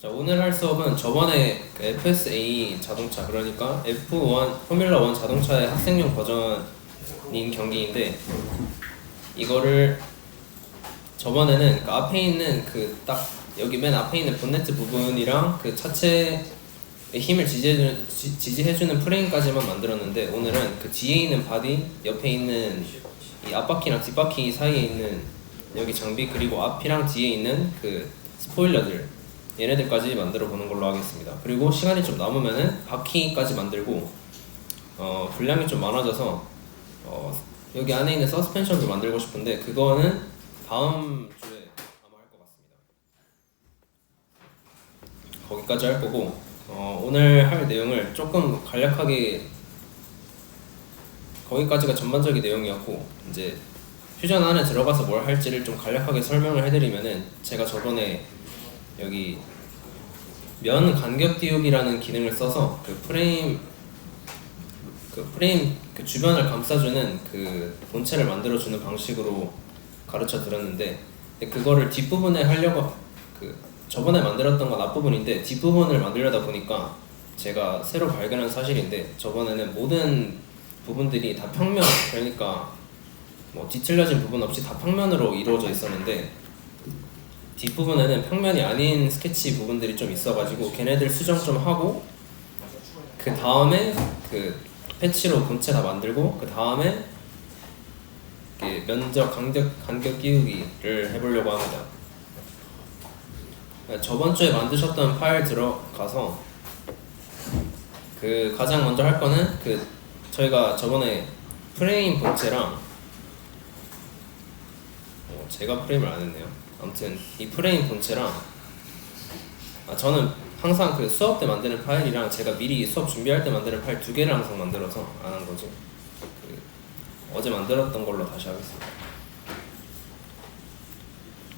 자, 오늘 할 수업은 저번에 그 FSA 자동차, 그러니까 F1 포뮬러 1 자동차의 학생용 버전인 경기인데, 이거를 저번에는 그 앞에 있는 그 딱 여기 맨 앞에 있는 본네트 부분이랑 그 차체의 힘을 지지해주는 프레임까지만 만들었는데, 오늘은 그 뒤에 있는 바디, 옆에 있는 이 앞바퀴랑 뒷바퀴 사이에 있는 여기 장비, 그리고 앞이랑 뒤에 있는 그 스포일러들, 얘네들까지 만들어 보는 걸로 하겠습니다. 그리고 시간이 좀 남으면은 바퀴까지 만들고, 분량이 좀 많아져서 여기 안에 있는 서스펜션도 만들고 싶은데, 그거는 다음 주에 아마 할 것 같습니다. 거기까지 할 거고, 오늘 할 내용을 조금 간략하게, 거기까지가 전반적인 내용이었고, 이제 퓨전 안에 들어가서 뭘 할지를 좀 간략하게 설명을 해드리면은, 제가 저번에 여기 면 간격 띄우기라는 기능을 써서 그 프레임 그 주변을 감싸주는 그 본체를 만들어주는 방식으로 가르쳐 드렸는데, 그거를 뒷부분에 하려고, 그 저번에 만들었던 건 앞부분인데 뒷부분을 만들려다 보니까 제가 새로 발견한 사실인데, 저번에는 모든 부분들이 다 평면, 그러니까 뭐 뒤틀려진 부분 없이 다 평면으로 이루어져 있었는데, 뒷부분에는 평면이 아닌 스케치 부분들이 좀 있어가지고 걔네들 수정 좀 하고, 그 다음에 그 패치로 본체 다 만들고, 그 다음에 면적 간격 띄우기를 해보려고 합니다. 저번 주에 만드셨던 파일 들어가서 그 가장 먼저 할 거는 그 저희가 저번에 프레임 본체랑 제가 프레임을 안 했네요. 아무튼 이 프레임 본체랑, 저는 항상 그 수업 때 만드는 파일이랑 제가 미리 수업 준비할 때 만드는 파일 두 개를 항상 만들어서 안 한 거죠. 어제 만들었던 걸로 다시 하겠습니다.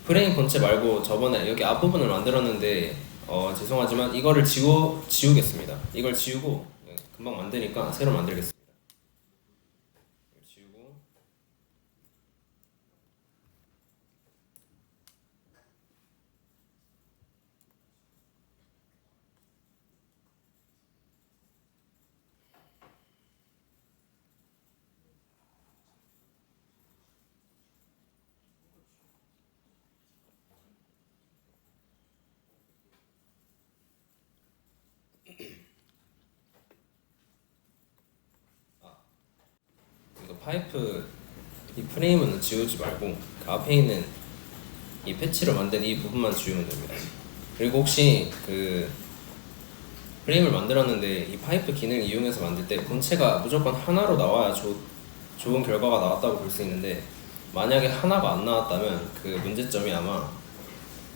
프레임 본체 말고 저번에 여기 앞부분을 만들었는데, 죄송하지만 이거를 지우겠습니다. 이걸 지우고 금방 만드니까 새로 만들겠습니다. 지우고, 이거 파이프, 이 프레임은 지우지 말고 그 앞에 있는 이 패치로 만든 이 부분만 지우면 됩니다. 그리고 혹시 그 프레임을 만들었는데 이 파이프 기능을 이용해서 만들 때 본체가 무조건 하나로 나와야 좋은 결과가 나왔다고 볼 수 있는데, 만약에 하나가 안 나왔다면 그 문제점이 아마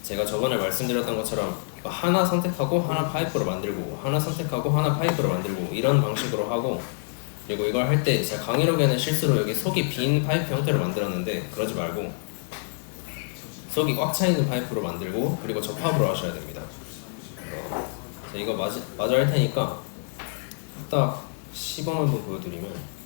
제가 저번에 말씀드렸던 것처럼 하나 선택하고 하나 파이프로 만들고, 하나 선택하고 하나 파이프로 만들고, 이런 방식으로 하고, 그리고 이걸 할 때 제가 강의록에는 실수로 여기 속이 빈 파이프 형태로 만들었는데, 그러지 말고 속이 꽉 차 있는 파이프로 만들고, 그리고 접합으로 하셔야 됩니다. 자, 이거 마저 할 테니까 딱 시범 한번 보여드리면,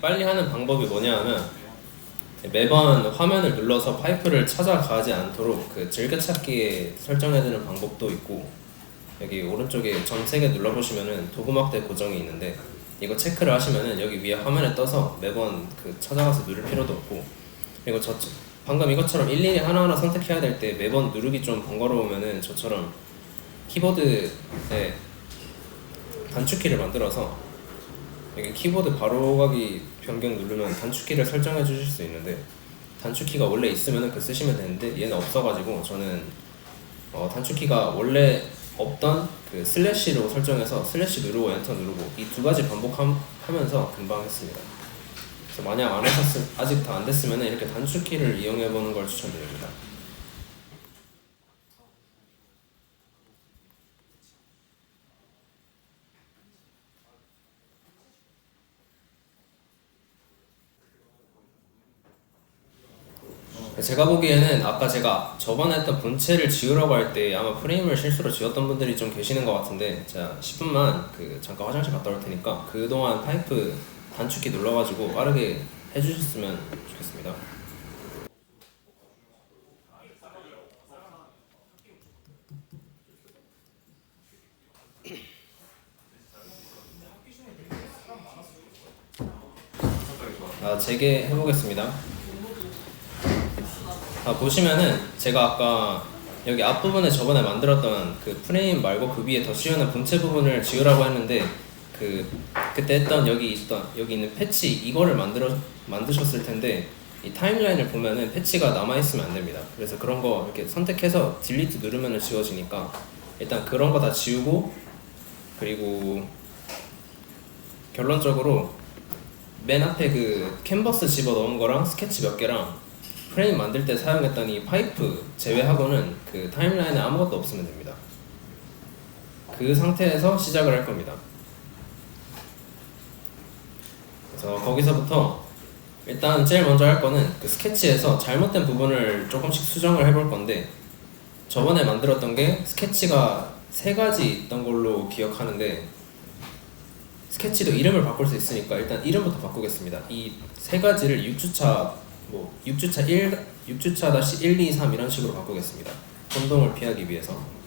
빨리 하는 방법이 뭐냐 하면 매번 화면을 눌러서 파이프를 찾아가지 않도록 그 즐겨찾기에 설정해두는 방법도 있고, 여기 오른쪽에 점 3개 눌러보시면은 도구막대 고정이 있는데 이거 체크를 하시면은 여기 위에 화면에 떠서 매번 그 찾아가서 누를 필요도 없고, 그리고 방금 이것처럼 일일이 하나하나 선택해야 될 때 매번 누르기 좀 번거로우면은 저처럼 키보드에 단축키를 만들어서 여기 키보드 바로가기 변경 누르면 단축키를 설정해 주실 수 있는데, 단축키가 원래 있으면 그 쓰시면 되는데 얘는 없어가지고 저는 단축키가 원래 없던 그 슬래시로 설정해서 슬래시 누르고 엔터 누르고 이 두 가지 반복하면서 금방 했습니다. 그래서 만약 안 하셨으면, 아직 다 안 됐으면 이렇게 단축키를 이용해 보는 걸 추천드립니다. 제가 보기에는 아까 제가 저번에 했던 본체를 지우라고 할 때 아마 프레임을 실수로 지웠던 분들이 좀 계시는 것 같은데, 제가 10분만 잠깐 화장실 갔다 올 테니까 그동안 파이프 단축키 눌러가지고 빠르게 해주셨으면 좋겠습니다. 재개해보겠습니다. 보시면은 제가 아까 여기 앞부분에 저번에 만들었던 그 프레임 말고 그 위에 더 씌우는 본체 부분을 지우라고 했는데, 그때 했던 여기 있는 패치 이거를 만드셨을 텐데, 이 타임라인을 보면은 패치가 남아있으면 안 됩니다. 그래서 그런 거 이렇게 선택해서 딜리트 누르면은 지워지니까 일단 그런 거 다 지우고, 그리고 결론적으로 맨 앞에 그 캔버스 집어 넣은 거랑 스케치 몇 개랑 프레임 만들 때 사용했던 이 파이프 제외하고는 그 타임라인에 아무것도 없으면 됩니다. 그 상태에서 시작을 할 겁니다. 그래서 거기서부터 일단 제일 먼저 할 거는 그 스케치에서 잘못된 부분을 조금씩 수정을 해볼 건데, 저번에 만들었던 게 스케치가 3가지 있던 걸로 기억하는데, 스케치도 이름을 바꿀 수 있으니까 일단 이름부터 바꾸겠습니다. 이 3가지를 6주차 6주차-1, 2, 3 이런 식으로 바꾸겠습니다. 혼동을 피하기 위해서.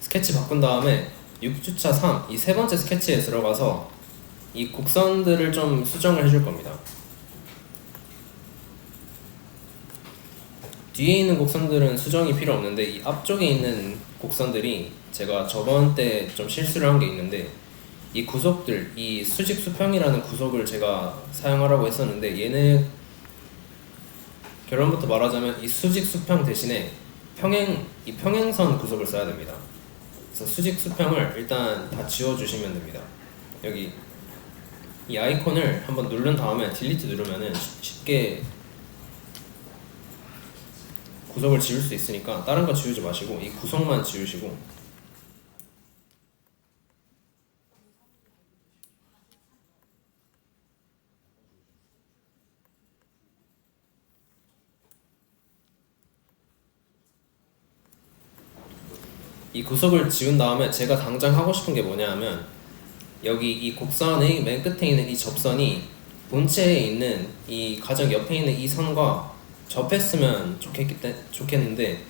스케치 바꾼 다음에 6주차 3, 이 3번째 스케치에 들어가서 이 곡선들을 좀 수정을 해줄 겁니다. 뒤에 있는 곡선들은 수정이 필요 없는데, 이 앞쪽에 있는 곡선들이 제가 저번 때 좀 실수를 한 게 있는데, 이 구속들, 이 수직 수평이라는 구속을 제가 사용하라고 했었는데, 얘는 결론부터 말하자면 이 수직 수평 대신에 이 평행선 구속을 써야 됩니다. 그래서 수직 수평을 일단 다 지워주시면 됩니다. 여기 이 아이콘을 한번 누른 다음에 딜리트 누르면은 쉽게 구석을 지울 수 있으니까 다른 거 지우지 마시고 이 구석만 지우시고, 이 구석을 지운 다음에 제가 당장 하고 싶은 게 뭐냐 하면, 여기 이 곡선의 맨 끝에 있는 이 접선이 본체에 있는 이 가장 옆에 있는 이 선과 접했으면 좋겠는데,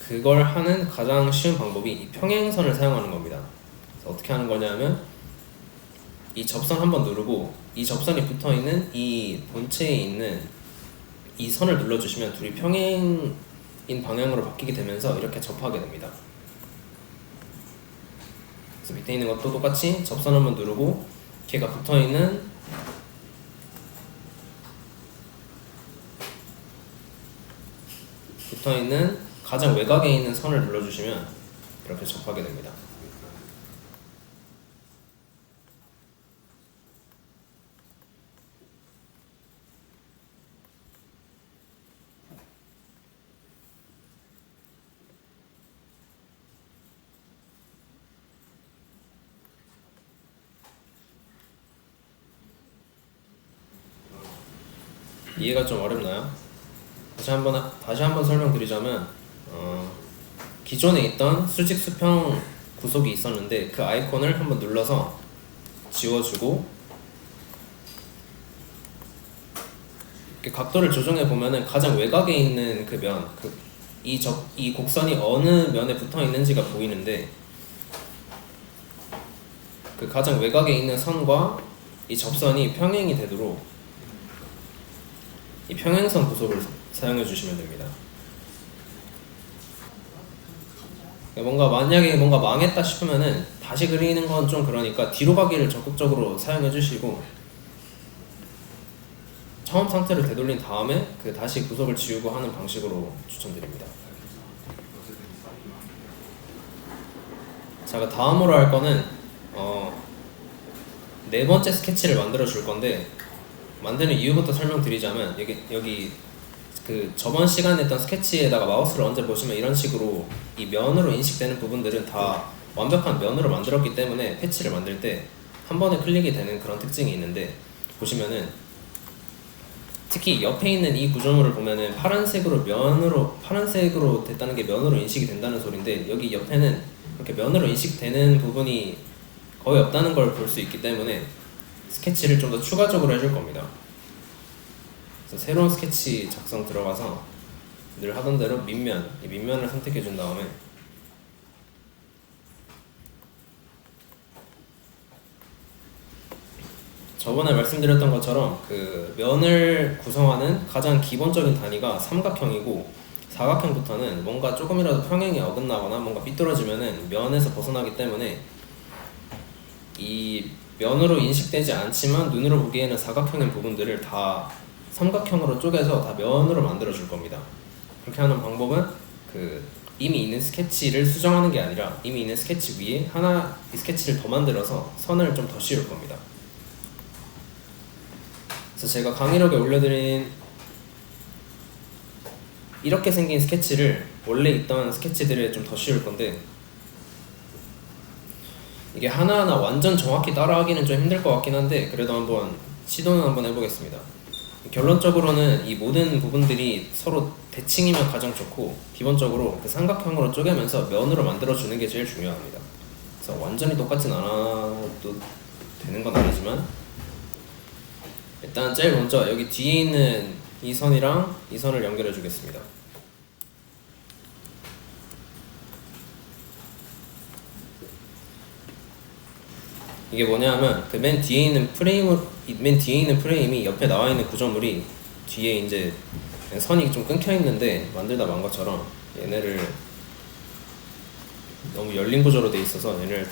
그걸 하는 가장 쉬운 방법이 이 평행선을 사용하는 겁니다. 그래서 어떻게 하는 거냐면, 이 접선 한번 누르고 이 접선이 붙어있는 이 본체에 있는 이 선을 눌러주시면 둘이 평행인 방향으로 바뀌게 되면서 이렇게 접하게 됩니다. 그래서 밑에 있는 것도 똑같이 접선 한번 누르고 걔가 붙어있는 가장 외곽에 있는 선을 눌러주시면 이렇게 접하게 됩니다. 이해가 좀 어렵나요? 다시 한번 설명드리자면 기존에 있던 수직 수평 구속이 있었는데 그 아이콘을 한번 눌러서 지워주고 이렇게 각도를 조정해 보면은 가장 외곽에 있는 그 면, 이 곡선이 어느 면에 붙어 있는지가 보이는데 그 가장 외곽에 있는 선과 이 접선이 평행이 되도록 이 평행선 구속을 사용해 주시면 됩니다. 만약에 뭔가 망했다 싶으면은 다시 그리는 건 좀 그러니까 뒤로 가기를 적극적으로 사용해 주시고 처음 상태를 되돌린 다음에 다시 구석을 지우고 하는 방식으로 추천드립니다. 자, 다음으로 할 거는 네 번째 스케치를 만들어 줄 건데 만드는 이유부터 설명드리자면 여기 저번 시간에 했던 스케치에다가 마우스를 얹어 보시면 이런 식으로 이 면으로 인식되는 부분들은 다 완벽한 면으로 만들었기 때문에 패치를 만들 때 한 번에 클릭이 되는 그런 특징이 있는데 보시면은 특히 옆에 있는 이 구조물을 보면은 파란색으로 됐다는 게 면으로 인식이 된다는 소리인데 여기 옆에는 그렇게 면으로 인식되는 부분이 거의 없다는 걸 볼 수 있기 때문에 스케치를 좀 더 추가적으로 해줄 겁니다. 그래서 새로운 스케치 작성 들어가서 늘 하던 대로 이 밑면을 선택해 준 다음에 저번에 말씀드렸던 것처럼 면을 구성하는 가장 기본적인 단위가 삼각형이고 사각형부터는 뭔가 조금이라도 평행이 어긋나거나 뭔가 삐뚤어지면은 면에서 벗어나기 때문에 이 면으로 인식되지 않지만 눈으로 보기에는 사각형인 부분들을 다 삼각형으로 쪼개서 다 면으로 만들어 줄 겁니다. 그렇게 하는 방법은 이미 있는 스케치를 수정하는 게 아니라 이미 있는 스케치 위에 이 스케치를 더 만들어서 선을 좀 더 씌울 겁니다. 그래서 제가 강의록에 올려드린 이렇게 생긴 스케치를 원래 있던 스케치들에 좀 더 씌울 건데 이게 하나하나 완전 정확히 따라하기는 좀 힘들 것 같긴 한데 그래도 시도는 한번 해보겠습니다. 결론적으로는 이 모든 부분들이 서로 대칭이면 가장 좋고 기본적으로 삼각형으로 쪼개면서 면으로 만들어주는 게 제일 중요합니다. 그래서 완전히 똑같진 않아도 되는 건 아니지만 일단 제일 먼저 여기 뒤에 있는 이 선이랑 이 선을 연결해 주겠습니다. 이게 뭐냐면 맨 뒤에 있는 프레임이 옆에 나와 있는 구조물이 뒤에 이제 선이 좀 끊겨 있는데 만들다 만 것처럼 얘네를 너무 열린 구조로 돼 있어서 얘를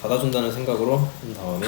닫아준다는 생각으로 한 다음에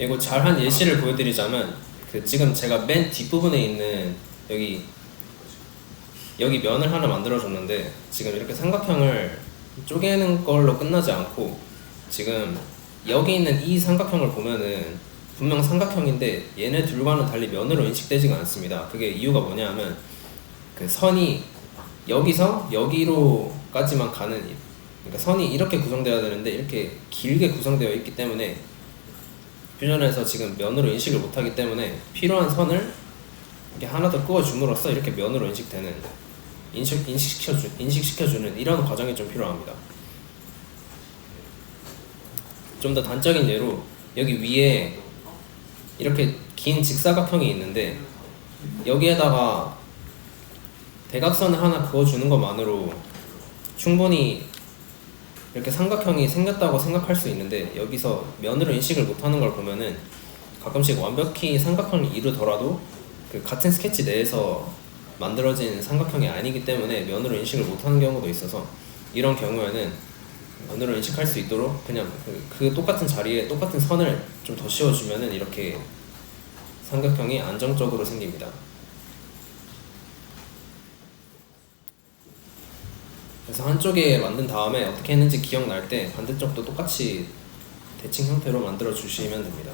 이거 잘한 예시를 보여드리자면 지금 제가 맨 뒷부분에 있는 여기 면을 하나 만들어줬는데 지금 이렇게 삼각형을 쪼개는 걸로 끝나지 않고 지금 여기 있는 이 삼각형을 보면은 분명 삼각형인데 얘네 둘과는 달리 면으로 인식되지가 않습니다. 그게 이유가 뭐냐면 선이 여기서 여기로까지만 그러니까 선이 이렇게 구성되어야 되는데 이렇게 길게 구성되어 있기 때문에 퓨전에서 지금 면으로 인식을 못하기 때문에 필요한 선을 이렇게 하나 더 그어줌으로써 이렇게 면으로 인식되는 인식시켜주는 이런 과정이 좀 필요합니다. 좀 더 단적인 예로 여기 위에 이렇게 긴 직사각형이 있는데 여기에다가 대각선을 하나 그어주는 것만으로 충분히 이렇게 삼각형이 생겼다고 생각할 수 있는데 여기서 면으로 인식을 못하는 걸 보면은 가끔씩 완벽히 삼각형을 이루더라도 그 같은 스케치 내에서 만들어진 삼각형이 아니기 때문에 면으로 인식을 못하는 경우도 있어서 이런 경우에는 면으로 인식할 수 있도록 그냥 그 똑같은 자리에 똑같은 선을 좀 더 씌워주면은 이렇게 삼각형이 안정적으로 생깁니다. 그래서 한쪽에 만든 다음에 어떻게 했는지 기억날 때 반대쪽도 똑같이 대칭 형태로 만들어 주시면 됩니다.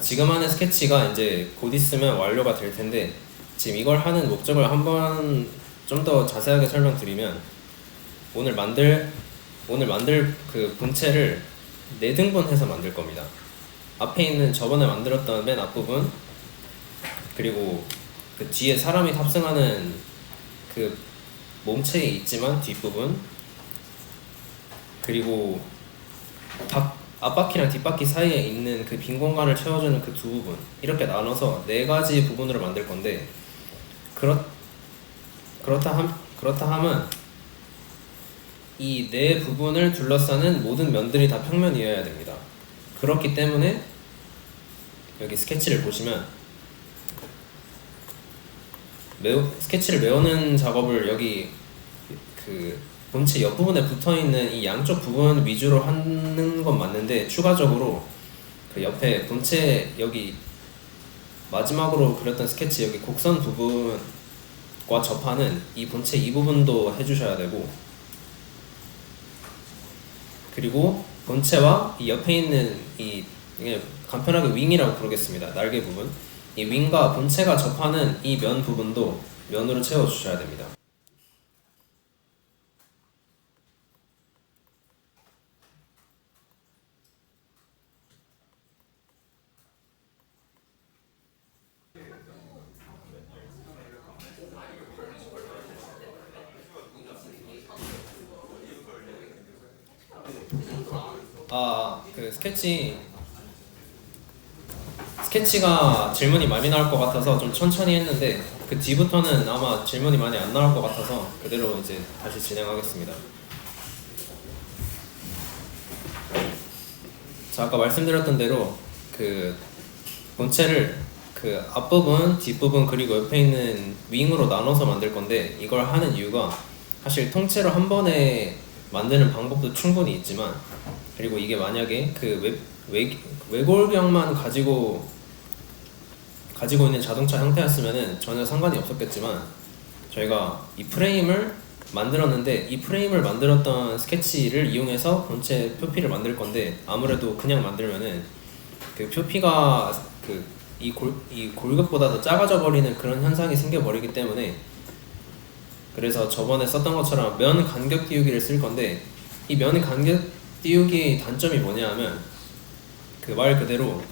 지금 하는 스케치가 이제 곧 있으면 완료가 될 텐데, 지금 이걸 하는 목적을 한번 좀 더 자세하게 설명드리면, 오늘 만들 그 본체를 4등분해서 만들 겁니다. 앞에 있는 저번에 만들었던 맨 앞부분, 그리고 그 뒤에 사람이 탑승하는 그 몸체에 있지만 뒷부분, 그리고 앞바퀴랑 뒷바퀴 사이에 있는 그 빈 공간을 채워주는 그 두 부분, 이렇게 나눠서 4가지 부분으로 만들 건데, 그렇다 하면 이 4부분을 둘러싸는 모든 면들이 다 평면이어야 됩니다. 그렇기 때문에 여기 스케치를 보시면 스케치를 메우는 작업을 여기 그 본체 옆부분에 붙어있는 이 양쪽 부분 위주로 하는 건 맞는데, 추가적으로 그 옆에 본체 여기 마지막으로 그렸던 스케치 여기 곡선 부분과 접하는 이 본체 이 부분도 해주셔야 되고, 그리고 본체와 이 옆에 있는 이게 간편하게 윙이라고 부르겠습니다. 날개 부분, 이 윙과 본체가 접하는 이 면 부분도 면으로 채워주셔야 됩니다. 그 스케치가 질문이 많이 나올 것 같아서 좀 천천히 했는데, 그 뒤부터는 아마 질문이 많이 안 나올 것 같아서 그대로 이제 다시 진행하겠습니다. 자, 아까 말씀드렸던 대로 그 본체를 그 앞부분, 뒷부분, 그리고 옆에 있는 윙으로 나눠서 만들 건데, 이걸 하는 이유가 사실 통째로 한 번에 만드는 방법도 충분히 있지만, 그리고 이게 만약에 그 외골경만 가지고 있는 자동차 형태였으면은 전혀 상관이 없었겠지만, 저희가 이 프레임을 만들었는데 이 프레임을 만들었던 스케치를 이용해서 본체 표피를 만들 건데, 아무래도 그냥 만들면은 그 표피가 이 골격보다 더 작아져 버리는 그런 현상이 생겨 버리기 때문에, 그래서 저번에 썼던 것처럼 면 간격 띄우기를 쓸 건데, 이 면 간격 띄우기 단점이 뭐냐 하면, 그 말 그대로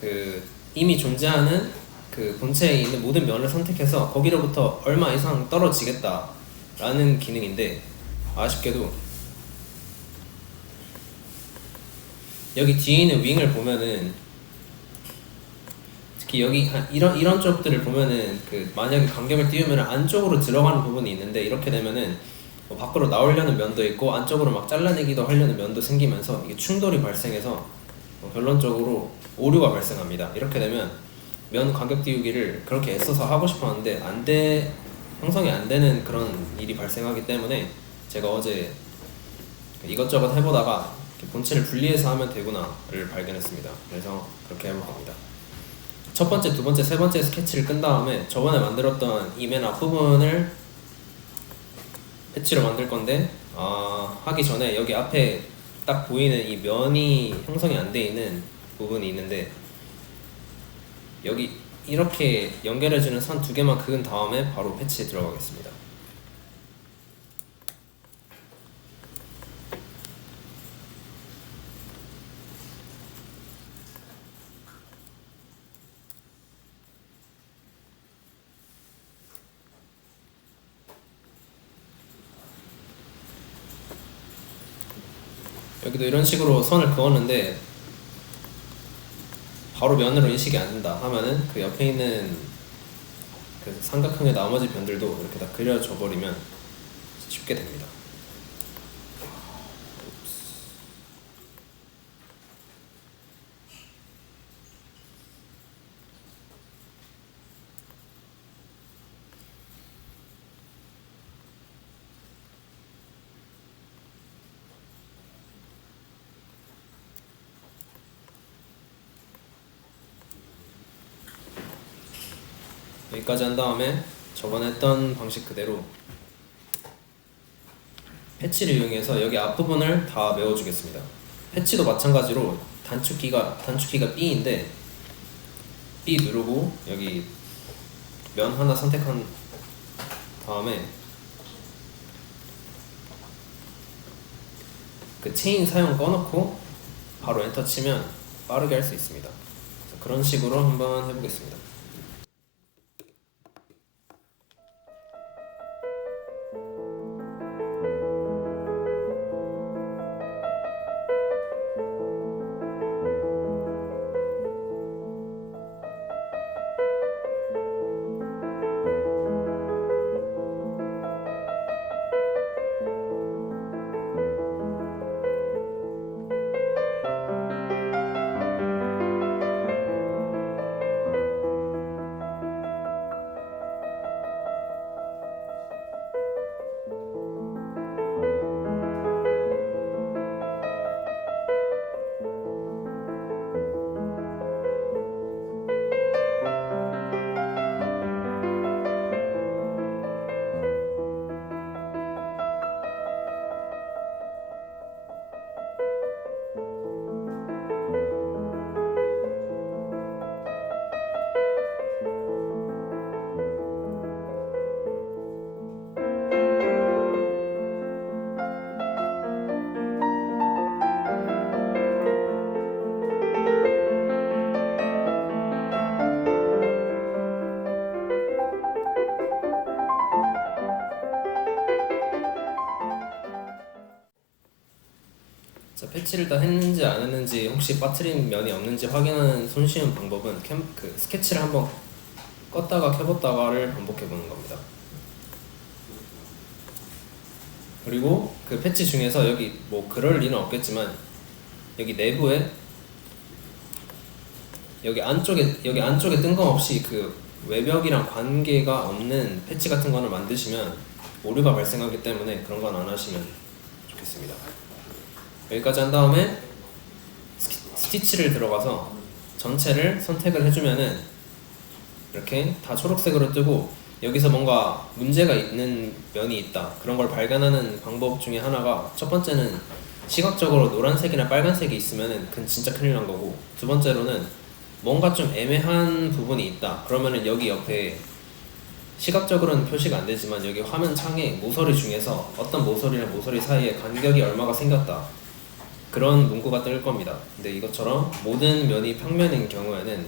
그 이미 존재하는 그 본체에 있는 모든 면을 선택해서 거기로부터 얼마 이상 떨어지겠다라는 기능인데, 아쉽게도 여기 뒤에 있는 윙을 보면은, 특히 여기 이런 쪽들을 보면은 그 만약에 간격을 띄우면 안쪽으로 들어가는 부분이 있는데, 이렇게 되면은 뭐 밖으로 나오려는 면도 있고 안쪽으로 막 잘라내기도 하려는 면도 생기면서 이게 충돌이 발생해서 결론적으로 오류가 발생합니다. 이렇게 되면 면 간격 띄우기를 그렇게 애써서 하고 싶었는데 형성이 안 되는 그런 일이 발생하기 때문에, 제가 어제 이것저것 해보다가 본체를 분리해서 하면 되구나를 발견했습니다. 그래서 그렇게 해볼 겁니다. 첫 번째, 두 번째, 세 번째 스케치를 끈 다음에 저번에 만들었던 이 맨 앞부분을 패치로 만들 건데, 하기 전에 여기 앞에 딱 보이는 이 면이 형성이 안 돼 있는 부분이 있는데, 여기 이렇게 연결해주는 선 2개만 그은 다음에 바로 패치에 들어가겠습니다. 여기도 이런 식으로 선을 그었는데 바로 면으로 인식이 안 된다 하면은 그 옆에 있는 그 삼각형의 나머지 면들도 이렇게 다 그려져 버리면 쉽게 됩니다. 여기까지 한 다음에 저번에 했던 방식 그대로 패치를 이용해서 여기 앞부분을 다 메워주겠습니다. 패치도 마찬가지로 단축키가 B인데 B 누르고 여기 면 하나 선택한 다음에 그 체인 사용 꺼놓고 바로 엔터 치면 빠르게 할 수 있습니다. 그래서 그런 식으로 한번 해보겠습니다. 자, 패치를 다 했는지 안 했는지 혹시 빠트린 면이 없는지 확인하는 손쉬운 방법은 그 스케치를 한번 껐다가 켜봤다가를 반복해 보는 겁니다. 그리고 그 패치 중에서 여기 뭐 그럴 리는 없겠지만 여기 내부에 여기 안쪽에 뜬금없이 그 외벽이랑 관계가 없는 패치 같은 거를 만드시면 오류가 발생하기 때문에 그런 건 안 하시면 좋겠습니다. 여기까지 한 다음에 스티치를 들어가서 전체를 선택을 해주면은 이렇게 다 초록색으로 뜨고 여기서 뭔가 문제가 있는 면이 있다 그런 걸 발견하는 방법 중에 하나가 첫 번째는 시각적으로 노란색이나 빨간색이 있으면은 그건 진짜 큰일 난 거고, 두 번째로는 뭔가 좀 애매한 부분이 있다 그러면은 여기 옆에 시각적으로는 표시가 안 되지만 여기 화면 창에 모서리 중에서 어떤 모서리랑 모서리 사이에 간격이 얼마가 생겼다 그런 문구가 뜰 겁니다. 근데 이것처럼 모든 면이 평면인 경우에는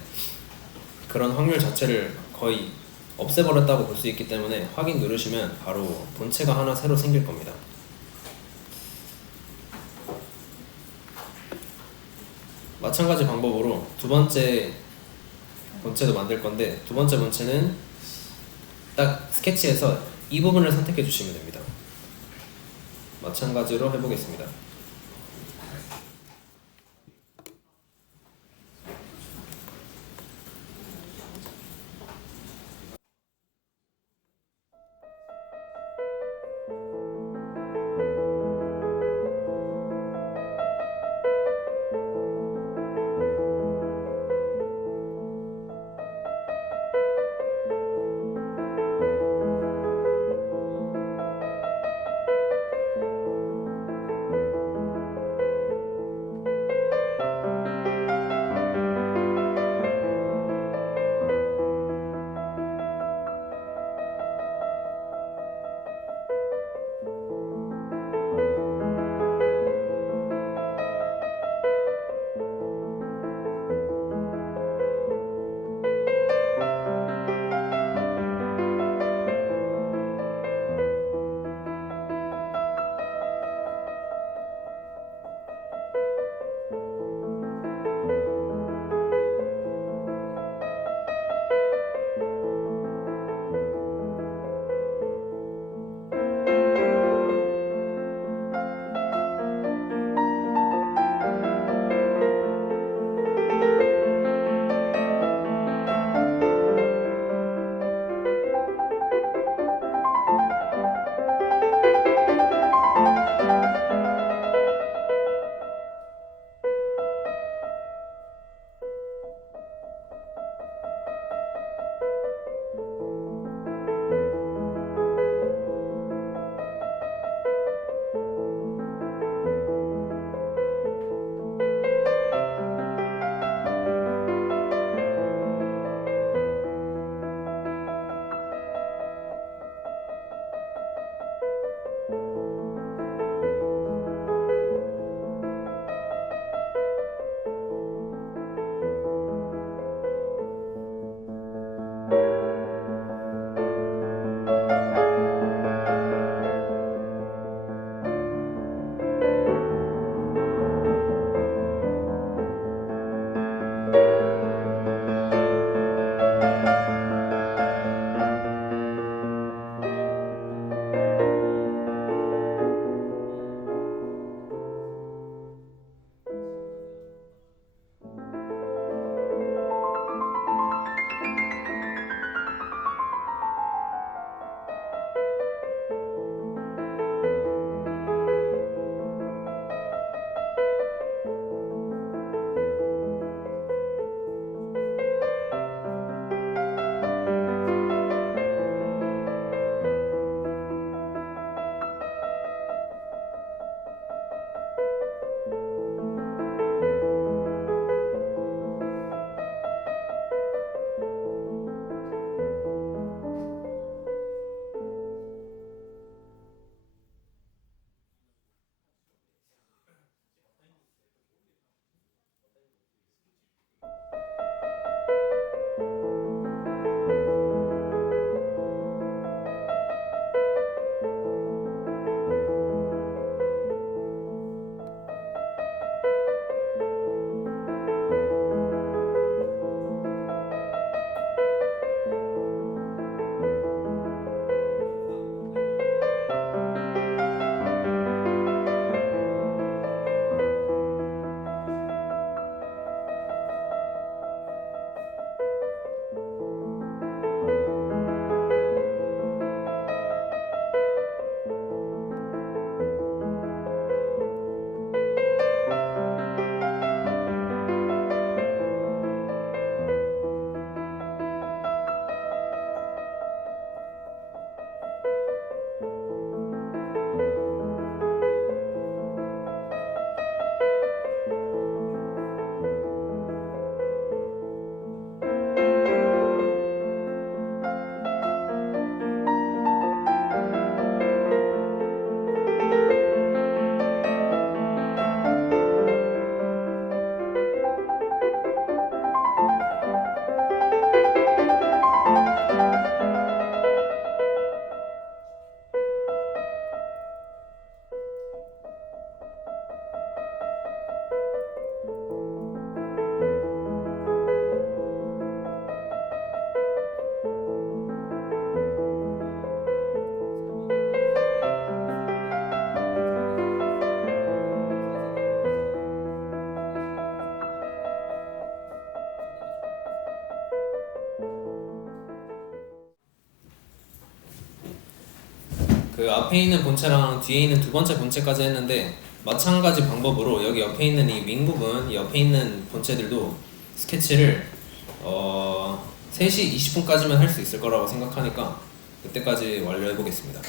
그런 확률 자체를 거의 없애버렸다고 볼 수 있기 때문에 확인 누르시면 바로 본체가 하나 새로 생길 겁니다. 마찬가지 방법으로 두 번째 본체도 만들 건데, 두 번째 본체는 딱 스케치에서 이 부분을 선택해 주시면 됩니다. 마찬가지로 해보겠습니다. 그 앞에 있는 본체랑 뒤에 있는 두 번째 본체까지 했는데 마찬가지 방법으로 여기 옆에 있는 이 윙 부분, 이 옆에 있는 본체들도 스케치를 3시 20분까지만 할 수 있을 거라고 생각하니까 그때까지 완료해 보겠습니다.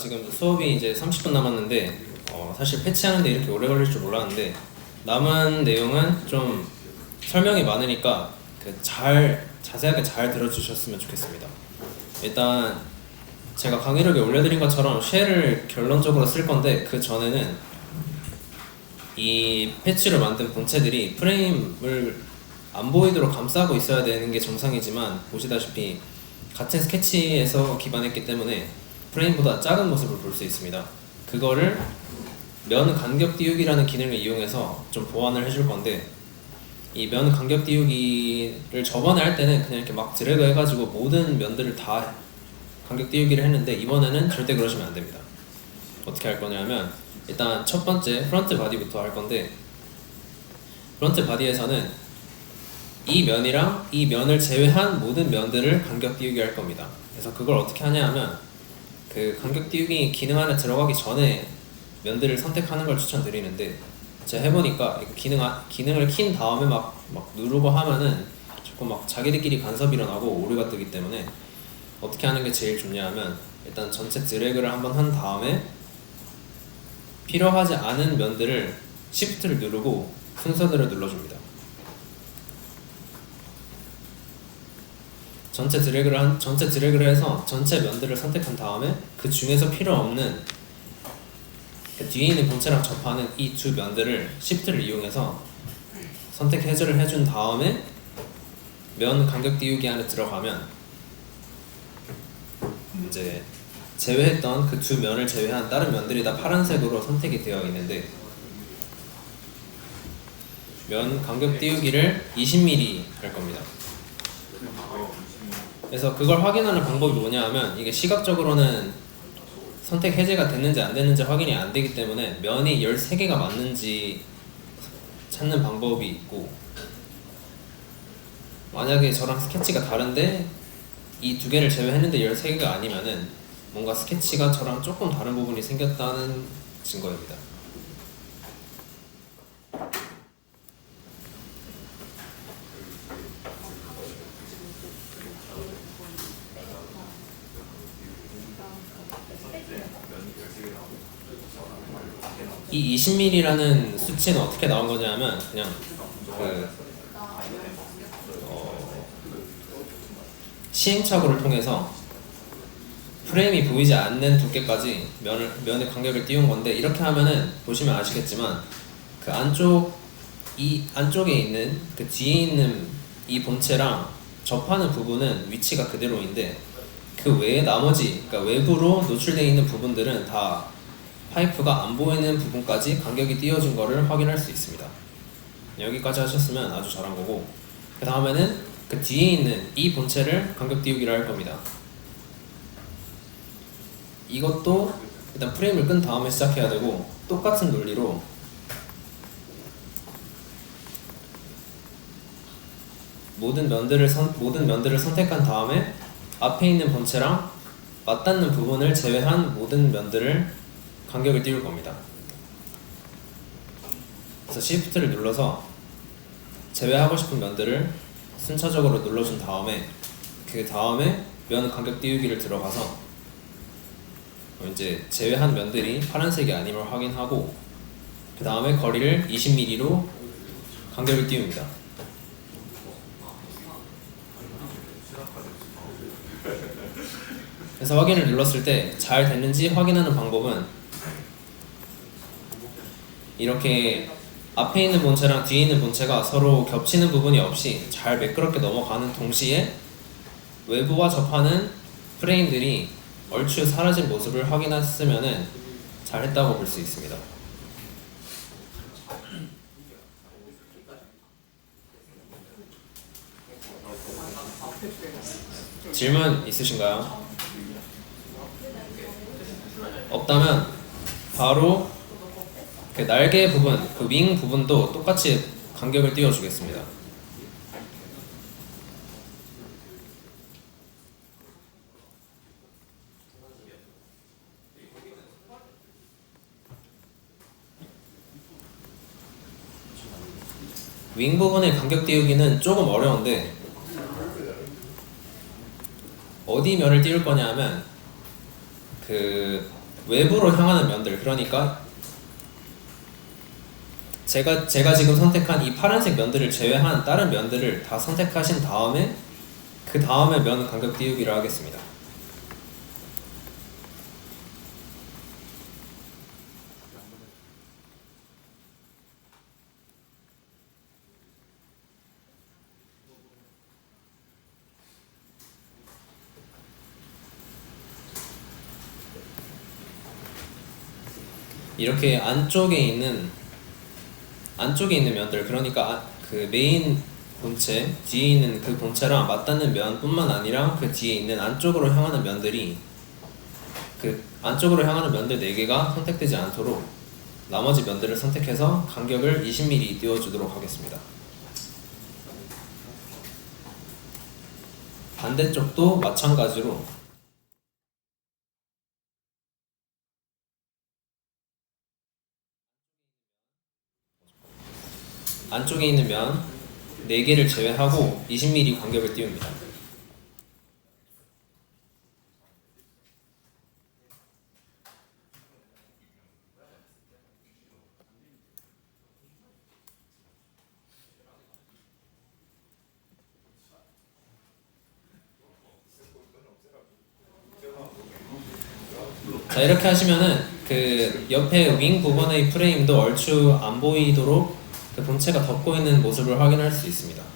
지금 수업이 이제 30분 남았는데 사실 패치하는데 이렇게 오래 걸릴 줄 몰랐는데 남은 내용은 좀 설명이 많으니까 자세하게 잘 들어주셨으면 좋겠습니다. 일단 제가 강의록에 올려드린 것처럼 쉘을 결론적으로 쓸 건데 그 전에는 이 패치로 만든 본체들이 프레임을 안 보이도록 감싸고 있어야 되는 게 정상이지만 보시다시피 같은 스케치에서 기반했기 때문에 프레임보다 작은 모습을 볼 수 있습니다. 그거를 면 간격 띄우기라는 기능을 이용해서 좀 보완을 해줄 건데 이 면 간격 띄우기를 저번에 할 때는 그냥 이렇게 막 드래그 해가지고 모든 면들을 다 간격 띄우기를 했는데 이번에는 절대 그러시면 안 됩니다. 어떻게 할 거냐면 일단 첫 번째 프런트 바디부터 할 건데 프런트 바디에서는 이 면이랑 이 면을 제외한 모든 면들을 간격 띄우기 할 겁니다. 그래서 그걸 어떻게 하냐 하면 그 간격 띄우기 기능 안에 들어가기 전에 면들을 선택하는 걸 추천드리는데 제가 해보니까 기능을 킨 다음에 막 누르고 하면은 자꾸 막 자기들끼리 간섭이 일어나고 오류가 뜨기 때문에 어떻게 하는 게 제일 좋냐 하면 일단 전체 드래그를 한번 한 다음에 필요하지 않은 면들을 Shift를 누르고 순서대로 눌러줍니다. 전체 드래그를 해서 전체 면들을 선택한 다음에 그 중에서 필요 없는 뒤에 있는 본체랑 접하는 이 두 면들을 Shift를 이용해서 선택 해제를 해준 다음에 면 간격 띄우기 안에 들어가면 이제 제외했던 그 두 면을 제외한 다른 면들이 다 파란색으로 선택이 되어 있는데 면 간격 띄우기를 20mm 할 겁니다. 그래서 그걸 확인하는 방법이 뭐냐 하면 이게 시각적으로는 선택 해제가 됐는지 안 됐는지 확인이 안 되기 때문에 면이 13개가 맞는지 찾는 방법이 있고 만약에 저랑 스케치가 다른데 이 두 개를 제외했는데 13개가 아니면은 뭔가 스케치가 저랑 조금 다른 부분이 생겼다는 증거입니다. 이 20mm라는 수치는 어떻게 나온 거냐면 그냥 시행착오를 통해서 프레임이 보이지 않는 두께까지 면의 간격을 띄운 건데 이렇게 하면은 보시면 아시겠지만 그 이 안쪽에 있는 그 뒤에 있는 이 본체랑 접하는 부분은 위치가 그대로인데 그 외에 나머지 그러니까 외부로 노출되어 있는 부분들은 다 파이프가 안 보이는 부분까지 간격이 띄워진 거를 확인할 수 있습니다. 여기까지 하셨으면 아주 잘한 거고 그 다음에는 그 뒤에 있는 이 본체를 간격 띄우기를 할 겁니다. 이것도 일단 프레임을 끈 다음에 시작해야 되고 똑같은 논리로 모든 면들을 선택한 다음에 앞에 있는 본체랑 맞닿는 부분을 제외한 모든 면들을 간격을 띄울 겁니다. 그래서 Shift를 눌러서 제외하고 싶은 면들을 순차적으로 눌러준 다음에 그 다음에 면 간격 띄우기를 들어가서 이제 제외한 면들이 파란색이 아님을 확인하고 그 다음에 거리를 20mm로 간격을 띄웁니다. 그래서 확인을 눌렀을 때 잘 됐는지 확인하는 방법은 이렇게 앞에 있는 본체랑 뒤에 있는 본체가 서로 겹치는 부분이 없이 잘 매끄럽게 넘어가는 동시에 외부와 접하는 프레임들이 얼추 사라진 모습을 확인했으면 잘했다고 볼 수 있습니다. 질문 있으신가요? 없다면 바로 그 날개 부분, 그 윙 부분도 똑같이 간격을 띄워주겠습니다. 윙 부분의 간격 띄우기는 조금 어려운데 어디 면을 띄울 거냐 하면 그 외부로 향하는 면들, 그러니까 제가 지금 선택한 이 파란색 면들을 제외한 다른 면들을 다 선택하신 다음에 그 다음에 면 간격 띄우기를 하겠습니다. 이렇게 안쪽에 있는 면들, 그러니까 그 메인 본체 뒤에 있는 그 본체랑 맞닿는 면뿐만 아니라 그 뒤에 있는 안쪽으로 향하는 면들이 그 안쪽으로 향하는 면들 4개가 선택되지 않도록 나머지 면들을 선택해서 간격을 20mm 띄워주도록 하겠습니다. 반대쪽도 마찬가지로 안쪽에 있는 면 4개를 제외하고 20mm 간격을 띄웁니다. 자, 이렇게 하시면은 그 옆에 윙 부분의 프레임도 얼추 안 보이도록 그 본체가 덮고 있는 모습을 확인할 수 있습니다.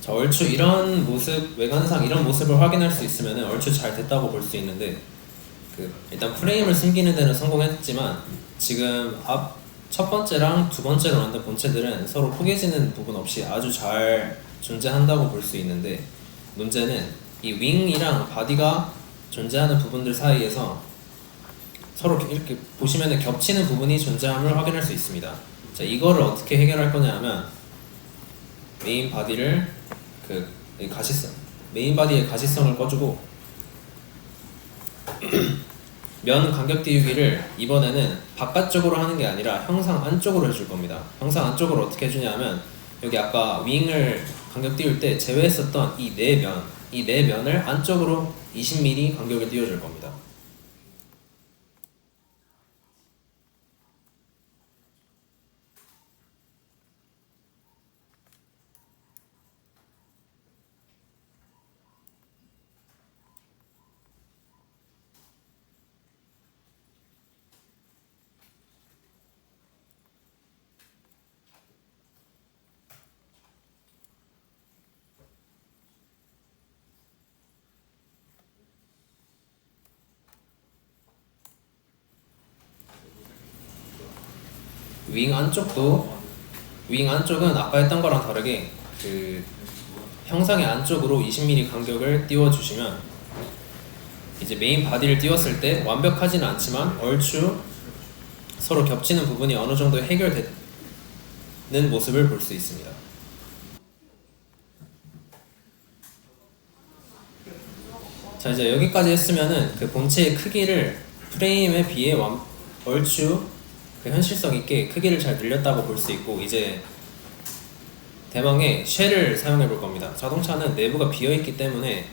자, 얼추 이런 모습, 외관상 이런 모습을 확인할 수 있으면 얼추 잘 됐다고 볼 수 있는데, 일단 프레임을 숨기는 데는 성공했지만 지금 앞 첫 번째랑 두 번째로 만든 본체들은 서로 포개지는 부분 없이 아주 잘 존재한다고 볼 수 있는데, 문제는 이 윙이랑 바디가 존재하는 부분들 사이에서 서로 이렇게 보시면 겹치는 부분이 존재함을 확인할 수 있습니다. 자, 이거를 어떻게 해결할 거냐 하면 메인 바디를 메인 바디의 가시성을 꺼주고 면 간격 띄우기를 이번에는 바깥쪽으로 하는 게 아니라 형상 안쪽으로 해줄 겁니다. 형상 안쪽으로 어떻게 해주냐면 여기 아까 윙을 간격 띄울 때 제외했었던 이 네 면을 안쪽으로 20mm 간격을 띄워줄 겁니다. 윙 안쪽은 아까 했던 거랑 다르게 그 형상의 안쪽으로 20mm 간격을 띄워주시면 이제 메인 바디를 띄웠을 때 완벽하지는 않지만 얼추 서로 겹치는 부분이 어느 정도 해결되는 모습을 볼 수 있습니다. 자, 이제 여기까지 했으면은 그 본체의 크기를 프레임에 비해 얼추 그 현실성 있게 크기를 잘 늘렸다고 볼 수 있고, 이제 대망의 쉘을 사용해 볼 겁니다. 자동차는 내부가 비어 있기 때문에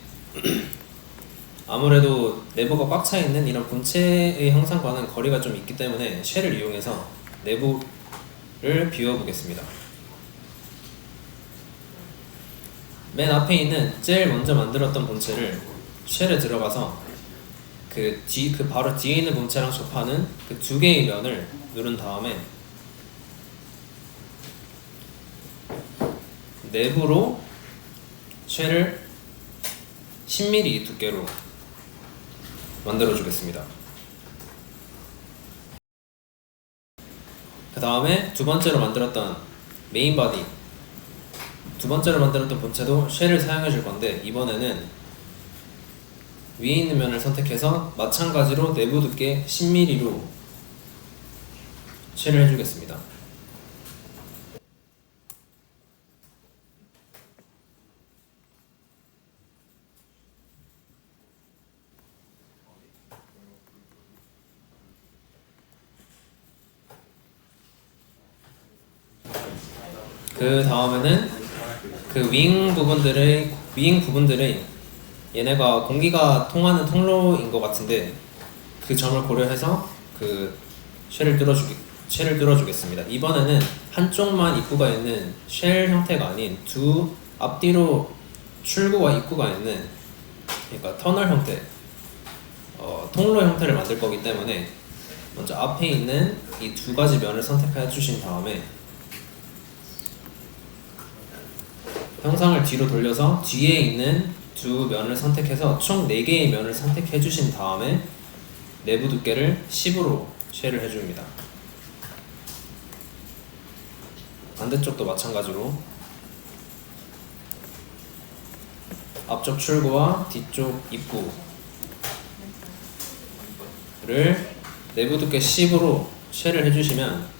아무래도 내부가 꽉 차 있는 이런 본체의 형상과는 거리가 좀 있기 때문에 쉘을 이용해서 내부를 비워 보겠습니다. 맨 앞에 있는 제일 먼저 만들었던 본체를 쉘에 들어가서 그 바로 뒤에 있는 본체랑 접하는 그 2개의 면을 누른 다음에 내부로 쉘을 10mm 두께로 만들어 주겠습니다. 그 다음에 두 번째로 만들었던 메인 바디, 두 번째로 만들었던 본체도 쉘을 사용해 줄 건데, 이번에는 위에 있는 면을 선택해서 마찬가지로 내부 두께 10mm로 쉐를 해주겠습니다. 그 다음에는 그 윙 부분들의 얘네가 공기가 통하는 통로인 것 같은데 그 점을 고려해서 그 쉘을 뚫어주겠습니다. 이번에는 한쪽만 입구가 있는 쉘 형태가 아닌 두 앞뒤로 출구와 입구가 있는, 그러니까 터널 형태, 통로 형태를 만들 거기 때문에 먼저 앞에 있는 이 두 가지 면을 선택해 주신 다음에 형상을 뒤로 돌려서 뒤에 있는 두 면을 선택해서 총 4개의 면을 선택해 주신 다음에 내부 두께를 10으로 쉐를 해줍니다. 반대쪽도 마찬가지로 앞쪽 출구와 뒤쪽 입구를 내부 두께 10으로 쉐를 해주시면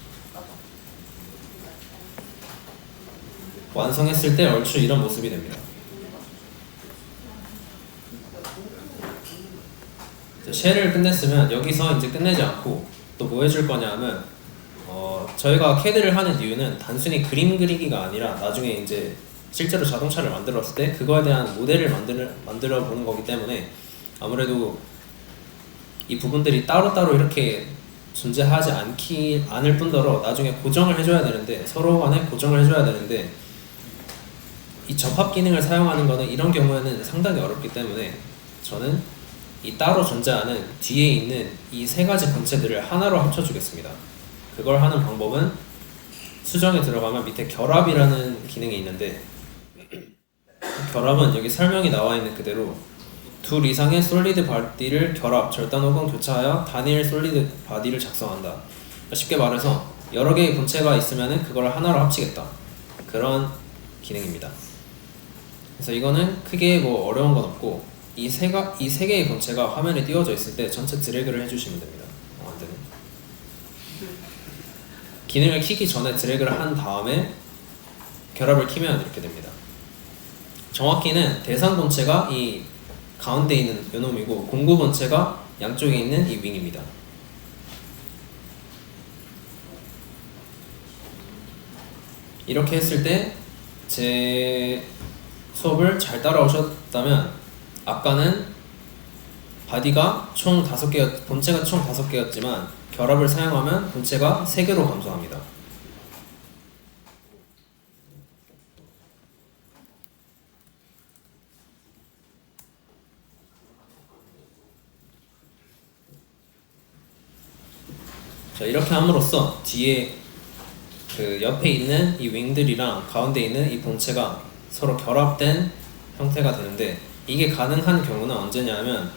완성했을 때 얼추 이런 모습이 됩니다. 쉘을 끝냈으면 여기서 이제 끝내지 않고 또 뭐 해줄 거냐면 저희가 CAD를 하는 이유는 단순히 그림 그리기가 아니라 나중에 이제 실제로 자동차를 만들었을 때 그거에 대한 모델을 만들어 보는 거기 때문에 아무래도 이 부분들이 따로따로 이렇게 존재하지 않을 뿐더러 나중에 고정을 해줘야 되는데, 서로 간에 고정을 해줘야 되는데 이 접합 기능을 사용하는 거는 이런 경우에는 상당히 어렵기 때문에 저는 이 따로 존재하는 뒤에 있는 이 세 가지 본체들을 하나로 합쳐주겠습니다. 그걸 하는 방법은 수정에 들어가면 밑에 결합이라는 기능이 있는데, 결합은 여기 설명이 나와 있는 그대로 둘 이상의 솔리드 바디를 결합, 절단 혹은 교차하여 단일 솔리드 바디를 작성한다. 쉽게 말해서 여러 개의 본체가 있으면 그걸 하나로 합치겠다, 그런 기능입니다. 그래서 이거는 크게 뭐 어려운 건 없고 이 세 개의 본체가 화면에 띄워져 있을 때 전체 드래그를 해주시면 됩니다. 안 되네. 기능을 키기 전에 드래그를 한 다음에 결합을 키면 이렇게 됩니다. 정확히는 대상 본체가 이 가운데 있는 요놈이고 공구 본체가 양쪽에 있는 이 윙입니다. 이렇게 했을 때 제 수업을 잘 따라오셨다면, 아까는 바디가 총 5개, 본체가 총 5개였지만 결합을 사용하면 본체가 3개로 감소합니다. 자, 이렇게 함으로써 뒤에 그 옆에 있는 이 윙들이랑 가운데 있는 이 본체가 서로 결합된 형태가 되는데, 이게 가능한 경우는 언제냐면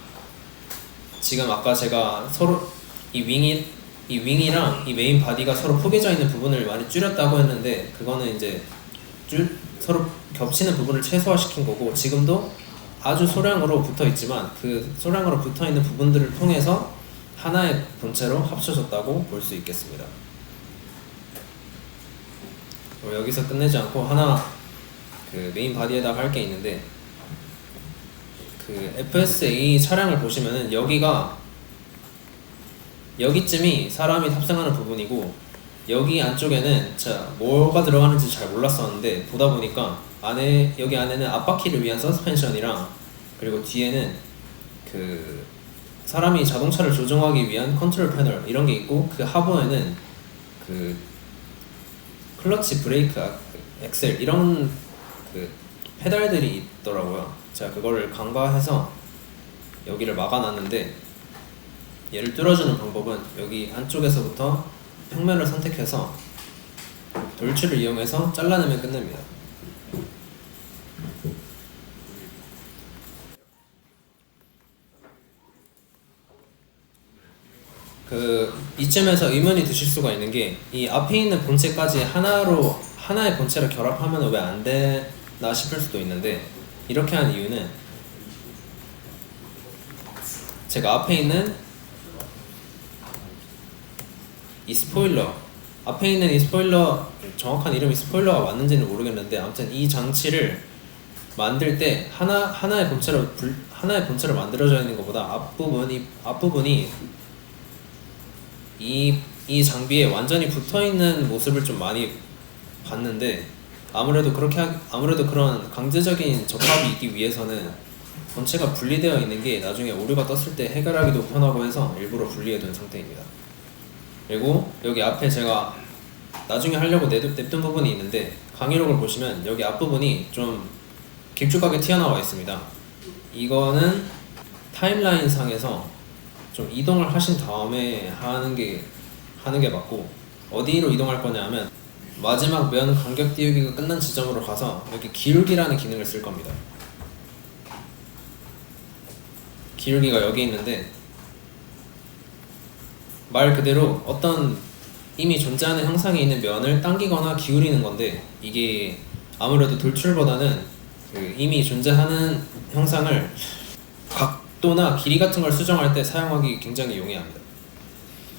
지금 아까 제가 서로 이 윙이랑 이 메인 바디가 서로 포개져 있는 부분을 많이 줄였다고 했는데, 그거는 이제 서로 겹치는 부분을 최소화시킨 거고, 지금도 아주 소량으로 붙어 있지만 그 소량으로 붙어 있는 부분들을 통해서 하나의 본체로 합쳐졌다고 볼 수 있겠습니다. 여기서 끝내지 않고 하나 그 메인 바디에다가 할 게 있는데, 그 FSA 차량을 보시면은 여기쯤이 사람이 탑승하는 부분이고, 여기 안쪽에는 뭐가 들어가는지 잘 몰랐었는데 보다 보니까 여기 안에는 앞바퀴를 위한 서스펜션이랑, 그리고 뒤에는 그 사람이 자동차를 조종하기 위한 컨트롤 패널 이런 게 있고, 그 하부에는 그 클러치, 브레이크, 엑셀 이런 그 페달들이 있더라고요. 제가 그거를 간과해서 여기를 막아놨는데, 얘를 뚫어주는 방법은 여기 안쪽에서부터 평면을 선택해서 돌출을 이용해서 잘라내면 끝납니다. 이쯤에서 의문이 드실 수가 있는 게, 이 앞에 있는 본체까지 하나의 본체로 결합하면 왜 안 되나 싶을 수도 있는데, 이렇게 한 이유는 제가 앞에 있는 이 스포일러, 앞에 있는 이 스포일러, 정확한 이름이 스포일러가 맞는지는 모르겠는데 아무튼 이 장치를 만들 때 하나의 본체로 만들어져 있는 것보다 앞부분이 이 장비에 완전히 붙어 있는 모습을 좀 많이 봤는데 아무래도 그런 강제적인 접합이 있기 위해서는 본체가 분리되어 있는 게 나중에 오류가 떴을 때 해결하기도 편하고 해서 일부러 분리해 둔 상태입니다. 그리고 여기 앞에 제가 나중에 하려고 냅둔 부분이 있는데 강의록을 보시면 여기 앞부분이 좀 길쭉하게 튀어나와 있습니다. 이거는 타임라인 상에서 좀 이동을 하신 다음에 하는 게 맞고, 어디로 이동할 거냐면 마지막 면 간격 띄우기가 끝난 지점으로 가서 여기 기울기라는 기능을 쓸 겁니다. 기울기가 여기 있는데 말 그대로 어떤 이미 존재하는 형상이 있는 면을 당기거나 기울이는 건데, 이게 아무래도 돌출보다는 그 이미 존재하는 형상을 각도나 길이 같은 걸 수정할 때 사용하기 굉장히 용이합니다.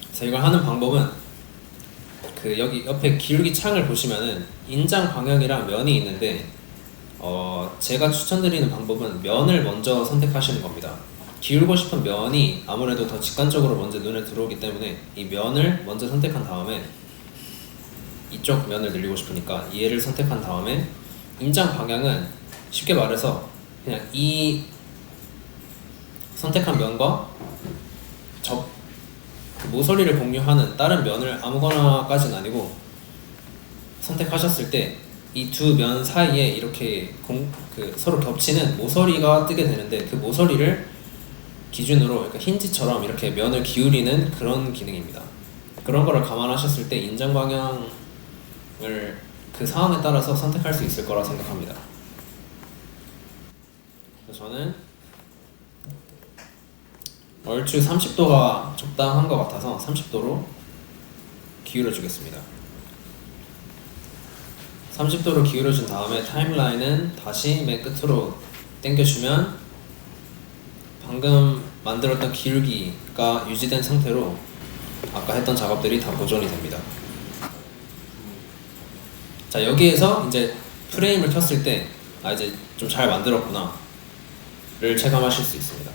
그래서 이걸 하는 방법은 그 여기 옆에 기울기 창을 보시면은 인장 방향이랑 면이 있는데 제가 추천드리는 방법은 면을 먼저 선택하시는 겁니다. 기울고 싶은 면이 아무래도 더 직관적으로 먼저 눈에 들어오기 때문에 이 면을 먼저 선택한 다음에, 이쪽 면을 늘리고 싶으니까 얘를 선택한 다음에 인장 방향은 쉽게 말해서 그냥 이 선택한 면과 그 모서리를 공유하는 다른 면을 아무거나까지는 아니고 선택하셨을 때 이 두 면 사이에 이렇게 서로 겹치는 모서리가 뜨게 되는데, 그 모서리를 기준으로 그러니까 힌지처럼 이렇게 면을 기울이는 그런 기능입니다. 그런 거를 감안하셨을 때 인장 방향을 그 상황에 따라서 선택할 수 있을 거라 생각합니다. 저는 얼추 30도가 적당한 것 같아서 30도로 기울여 주겠습니다. 30도로 기울여 준 다음에 타임라인은 다시 맨 끝으로 당겨주면 방금 만들었던 기울기가 유지된 상태로 아까 했던 작업들이 다 보존이 됩니다. 자, 여기에서 이제 프레임을 켰을 때 이제 좀 잘 만들었구나 를 체감하실 수 있습니다.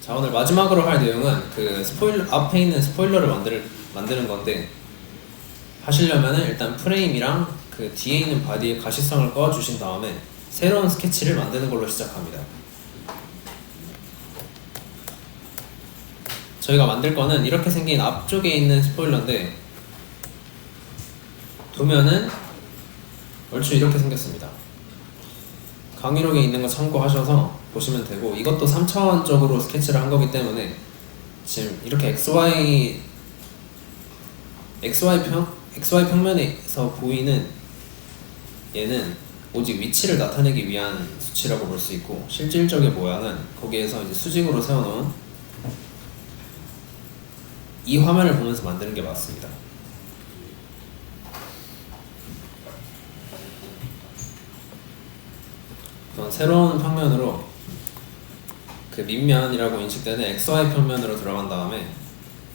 자, 오늘 마지막으로 할 내용은 그 앞에 있는 스포일러를 만드는 건데, 하시려면은 일단 프레임이랑 그 뒤에 있는 바디의 가시성을 꺼주신 다음에 새로운 스케치를 만드는 걸로 시작합니다. 저희가 만들 거는 이렇게 생긴 앞쪽에 있는 스포일러인데, 도면은 얼추 이렇게 생겼습니다. 강의록에 있는 거 참고하셔서 보시면 되고, 이것도 3차원적으로 스케치를 한 거기 때문에 지금 이렇게 XY 평면에서 보이는 얘는 오직 위치를 나타내기 위한 수치라고 볼 수 있고, 실질적인 모양은 거기에서 이제 수직으로 세워놓은 이 화면을 보면서 만드는 게 맞습니다. 새로운 평면으로 그 밑면이라고 인식되는 XY 평면으로 들어간 다음에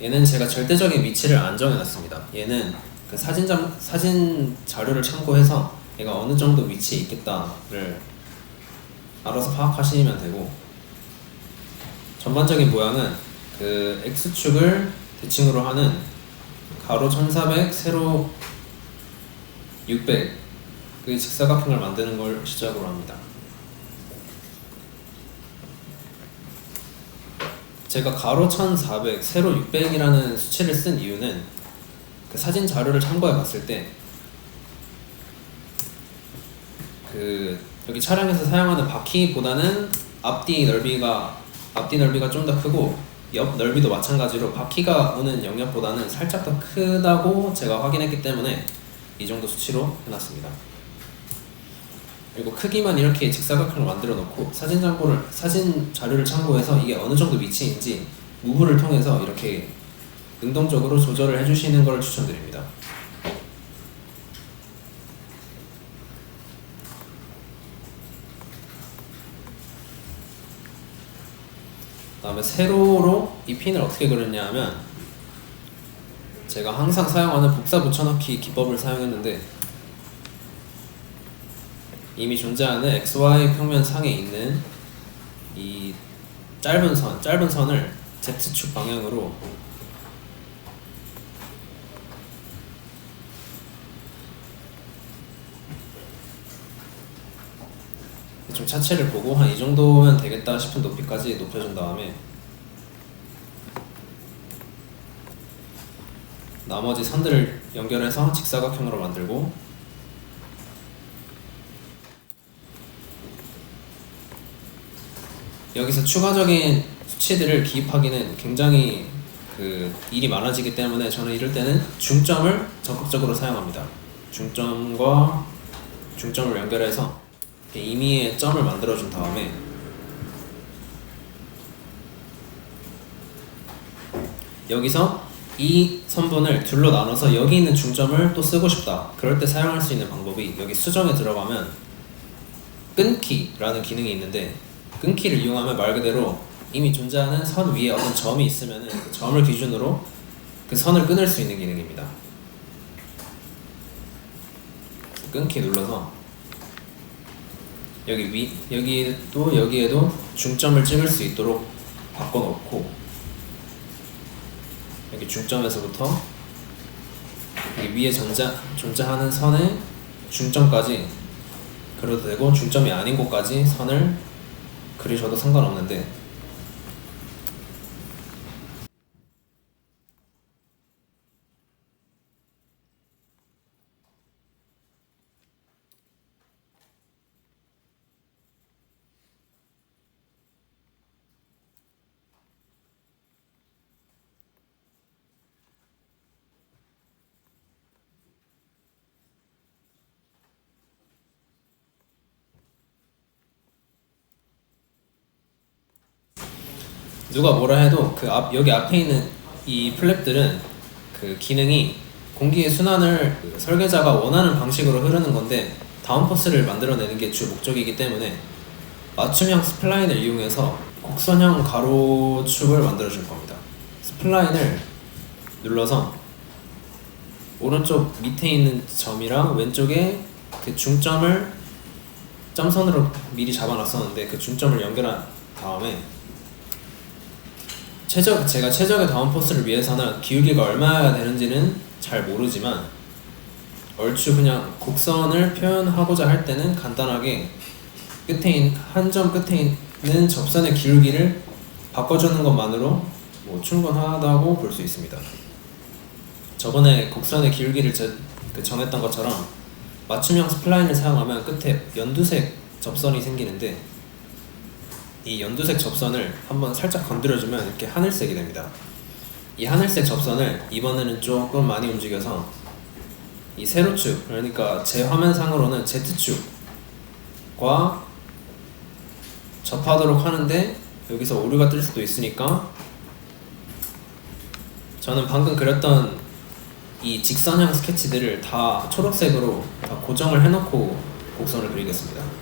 얘는 제가 절대적인 위치를 안 정해놨습니다. 얘는 그 사진 자료를 참고해서 얘가 어느 정도 위치에 있겠다를 알아서 파악하시면 되고, 전반적인 모양은 그 X축을 대칭으로 하는 가로 1400, 세로 600 그 직사각형을 만드는 걸 시작으로 합니다. 제가 가로 1400, 세로 600이라는 수치를 쓴 이유는 그 사진 자료를 참고해 봤을 때 그 여기 차량에서 사용하는 바퀴보다는 앞뒤 넓이가 좀 더 크고, 옆 넓이도 마찬가지로 바퀴가 오는 영역보다는 살짝 더 크다고 제가 확인했기 때문에 이 정도 수치로 해놨습니다. 그리고 크기만 이렇게 직사각형을 만들어 놓고 사진 자료를 참고해서 이게 어느 정도 위치인지 무브를 통해서 이렇게 능동적으로 조절을 해주시는 걸 추천드립니다. 그 다음에 세로로 이 핀을 어떻게 그렸냐 하면, 제가 항상 사용하는 복사 붙여넣기 기법을 사용했는데, 이미 존재하는 XY 평면 상에 있는 이 짧은 선을 Z축 방향으로 좀 차체를 보고 한 이 정도면 되겠다 싶은 높이까지 높여준 다음에 나머지 선들을 연결해서 직사각형으로 만들고, 여기서 추가적인 수치들을 기입하기는 굉장히 일이 많아지기 때문에 저는 이럴 때는 중점을 적극적으로 사용합니다. 중점과 중점을 연결해서 임의의 점을 만들어준 다음에 여기서 이 선분을 둘로 나눠서 여기 있는 중점을 또 쓰고 싶다, 그럴 때 사용할 수 있는 방법이, 여기 수정에 들어가면 끊기라는 기능이 있는데, 끊기를 이용하면 말 그대로 이미 존재하는 선 위에 어떤 점이 있으면 그 점을 기준으로 그 선을 끊을 수 있는 기능입니다. 끊기 눌러서 여기에도 중점을 찍을 수 있도록 바꿔놓고, 여기 중점에서부터 여기 위에 존재하는 선의 중점까지 그려도 되고, 중점이 아닌 곳까지 선을 그리셔도 상관없는데, 누가 뭐라 해도 여기 앞에 있는 이 플랩들은 그 기능이 공기의 순환을 설계자가 원하는 방식으로 흐르는 건데, 다운포스를 만들어내는 게 주 목적이기 때문에 맞춤형 스플라인을 이용해서 곡선형 가로축을 만들어줄 겁니다. 스플라인을 눌러서 오른쪽 밑에 있는 점이랑 왼쪽에 그 중점을 점선으로 미리 잡아놨었는데, 그 중점을 연결한 다음에 제가 최적의 다운포스를 위해서는 기울기가 얼마나 되는지는 잘 모르지만, 얼추 그냥 곡선을 표현하고자 할 때는 간단하게 한 점 끝에 있는 접선의 기울기를 바꿔주는 것만으로 충분하다고 볼 수 있습니다. 저번에 곡선의 기울기를 정했던 것처럼 맞춤형 스플라인을 사용하면 끝에 연두색 접선이 생기는데, 이 연두색 접선을 한번 살짝 건드려주면 이렇게 하늘색이 됩니다. 이 하늘색 접선을 이번에는 조금 많이 움직여서 이 세로축, 그러니까 제 화면상으로는 Z축과 접하도록 하는데, 여기서 오류가 뜰 수도 있으니까 저는 방금 그렸던 이 직선형 스케치들을 다 초록색으로 다 고정을 해놓고 곡선을 그리겠습니다.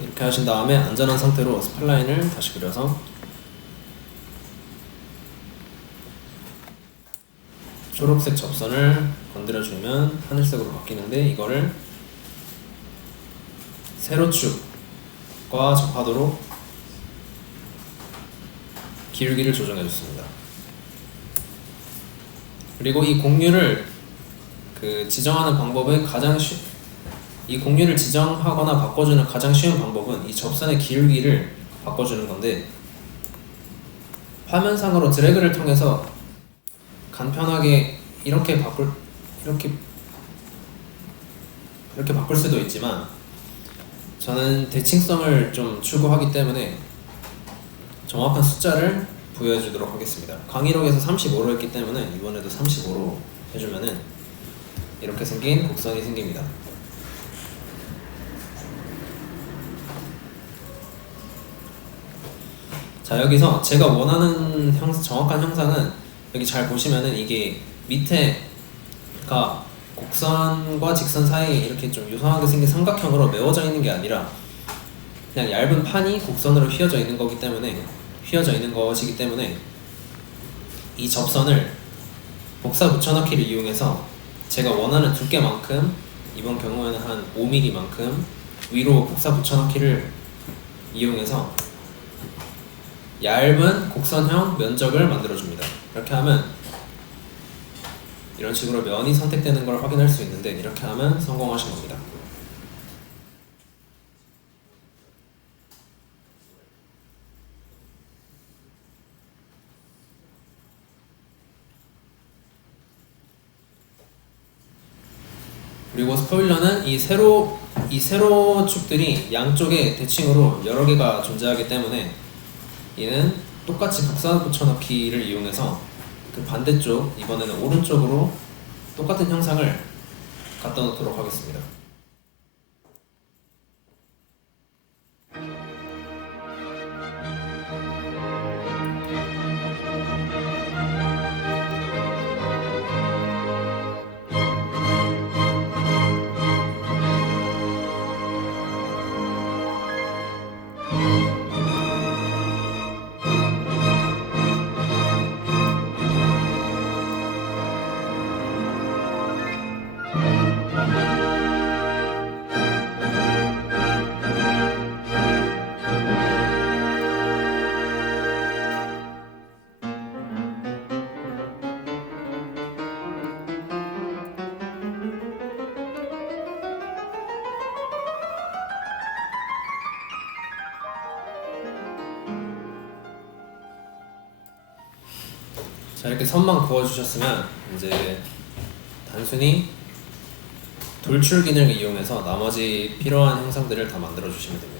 이렇게 하신 다음에 안전한 상태로 스플라인을 다시 그려서 초록색 접선을 건드려주면 하늘색으로 바뀌는데, 이거를 세로축과 접하도록 기울기를 조정해줬습니다. 그리고 이 공률을 지정하는 방법은 이 공률을 지정하거나 바꿔주는 가장 쉬운 방법은 이 접선의 기울기를 바꿔주는 건데, 화면상으로 드래그를 통해서 간편하게 이렇게 바꿀 수도 있지만, 저는 대칭성을 좀 추구하기 때문에 정확한 숫자를 부여해 주도록 하겠습니다. 강의록에서 35로 했기 때문에 이번에도 35로 해주면은 이렇게 생긴 곡선이 생깁니다. 자, 여기서 제가 원하는 정확한 형상은 여기 잘 보시면은 이게 밑에가 곡선과 직선 사이에 이렇게 좀 유사하게 생긴 삼각형으로 메워져 있는 게 아니라 그냥 얇은 판이 곡선으로 휘어져 있는 것이기 때문에 이 접선을 복사 붙여넣기를 이용해서 제가 원하는 두께만큼, 이번 경우에는 한 5mm만큼 위로 복사 붙여넣기를 이용해서 얇은 곡선형 면적을 만들어줍니다. 이렇게 하면 이런 식으로 면이 선택되는 걸 확인할 수 있는데, 이렇게 하면 성공하신 겁니다. 그리고 스포일러는 이 세로 축들이 양쪽에 대칭으로 여러 개가 존재하기 때문에 얘는 똑같이 복사 붙여넣기를 이용해서 그 반대쪽, 이번에는 오른쪽으로 똑같은 형상을 갖다 놓도록 하겠습니다. 자, 이렇게 선만 그어주셨으면 이제 단순히 돌출 기능을 이용해서 나머지 필요한 형상들을 다 만들어 주시면 됩니다.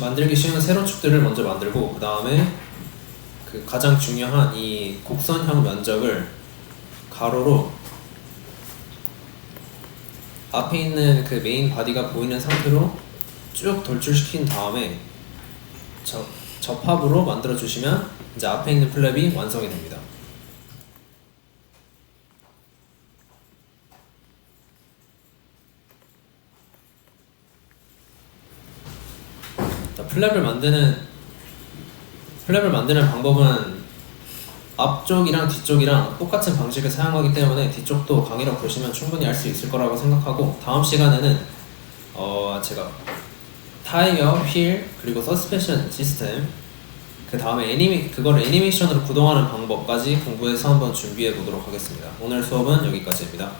만들기 쉬운 세로축들을 먼저 만들고, 그 다음에 그 가장 중요한 이 곡선형 면적을 가로로 앞에 있는 그 메인 바디가 보이는 상태로 쭉 돌출시킨 다음에 접합으로 만들어 주시면 이제 앞에 있는 플랩이 완성이 됩니다. 플랩을 만드는 방법은 앞쪽이랑 뒤쪽이랑 똑같은 방식을 사용하기 때문에 뒤쪽도 강의로 보시면 충분히 할 수 있을 거라고 생각하고, 다음 시간에는 제가 타이어, 휠, 그리고 서스펜션 시스템, 그 다음에 그거를 애니메이션으로 구동하는 방법까지 공부해서 한번 준비해 보도록 하겠습니다. 오늘 수업은 여기까지입니다.